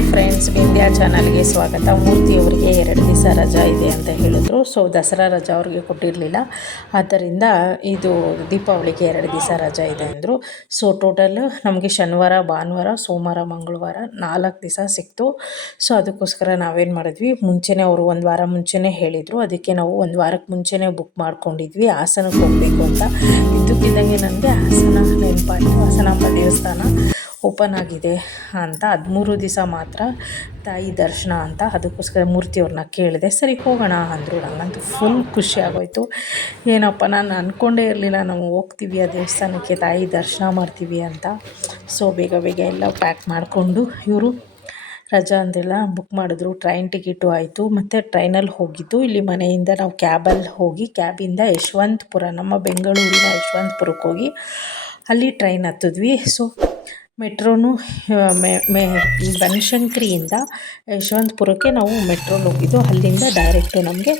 Hi friends, Vindhya ಚಾನಲ್ಗೆ ಸ್ವಾಗತ. ಮೂರ್ತಿಯವರಿಗೆ ಎರಡು ದಿವಸ ರಜಾ ಇದೆ ಅಂತ ಹೇಳಿದ್ರು. ಸೊ ದಸರಾ ರಜಾ ಅವ್ರಿಗೆ ಕೊಟ್ಟಿರಲಿಲ್ಲ. ಆದ್ದರಿಂದ ಇದು ದೀಪಾವಳಿಗೆ ಎರಡು ದಿವಸ ರಜಾ ಇದೆ ಅಂದರು. ಸೊ ಟೋಟಲ್ ನಮಗೆ ಶನಿವಾರ, ಭಾನುವಾರ, ಸೋಮವಾರ, ಮಂಗಳವಾರ ನಾಲ್ಕು ದಿವಸ ಸಿಕ್ತು. ಸೊ ಅದಕ್ಕೋಸ್ಕರ ನಾವೇನು ಮಾಡಿದ್ವಿ? ಮುಂಚೆನೇ ಅವರು ಒಂದು ವಾರ ಮುಂಚೆನೇ ಹೇಳಿದರು. ಅದಕ್ಕೆ ನಾವು ಒಂದು ವಾರಕ್ಕೆ ಮುಂಚೆನೇ ಬುಕ್ ಮಾಡ್ಕೊಂಡಿದ್ವಿ. ಹಾಸನಕ್ಕೆ ಹೋಗಬೇಕು ಅಂತ. ಇದ್ದಕ್ಕಿದ್ದಂಗೆ ನನಗೆ ಹಾಸನ ನೆನಪಾಯಿತು. ಹಾಸನಾಂಬ ದೇವಸ್ಥಾನ. ಓಪನ್ ಆಗಿದೆ ಅಂತ, ಹದಿಮೂರು ದಿವಸ ಮಾತ್ರ ತಾಯಿ ದರ್ಶನ ಅಂತ ಅದಕ್ಕೋಸ್ಕರ ಮೂರ್ತಿಯವ್ರನ್ನ ಕೇಳಿದೆ. ಸರಿ, ಹೋಗೋಣ ಅಂದರು. ನನಗಂತೂ ಫುಲ್ ಖುಷಿ ಆಗೋಯ್ತು. ಏನಪ್ಪ, ನಾನು ಅಂದ್ಕೊಂಡೇ ಇರಲಿಲ್ಲ. ನಾವು ಹೋಗ್ತೀವಿ, ಆ ದೇವಸ್ಥಾನಕ್ಕೆ ತಾಯಿ ದರ್ಶನ ಮಾಡ್ತೀವಿ ಅಂತ. ಸೊ ಬೇಗ ಬೇಗ ಎಲ್ಲ ಪ್ಯಾಕ್ ಮಾಡಿಕೊಂಡು ಇವರು ರಜಾ ಅಂತೆಲ್ಲ ಬುಕ್ ಮಾಡಿದ್ರು. ಟ್ರೈನ್ ಟಿಕೆಟು ಆಯಿತು. ಮತ್ತು ಟ್ರೈನಲ್ಲಿ ಹೋಗಿದ್ದು. ಇಲ್ಲಿ ಮನೆಯಿಂದ ನಾವು ಕ್ಯಾಬಲ್ಲಿ ಹೋಗಿ ಕ್ಯಾಬಿಂದ ಯಶವಂತಪುರ, ನಮ್ಮ ಬೆಂಗಳೂರಿನ ಯಶವಂತಪುರಕ್ಕೆ ಹೋಗಿ ಅಲ್ಲಿ ಟ್ರೈನ್ ಹತ್ತಿದ್ವಿ. ಸೊ ಮೆಟ್ರೋನು ಬನಶಂಕರಿಯಿಂದ ಯಶವಂತಪುರಕ್ಕೆ ನಾವು ಮೆಟ್ರೋಲಿ ಹೋಗಿದ್ದು ಅಲ್ಲಿಂದ ಡೈರೆಕ್ಟು ನಮಗೆ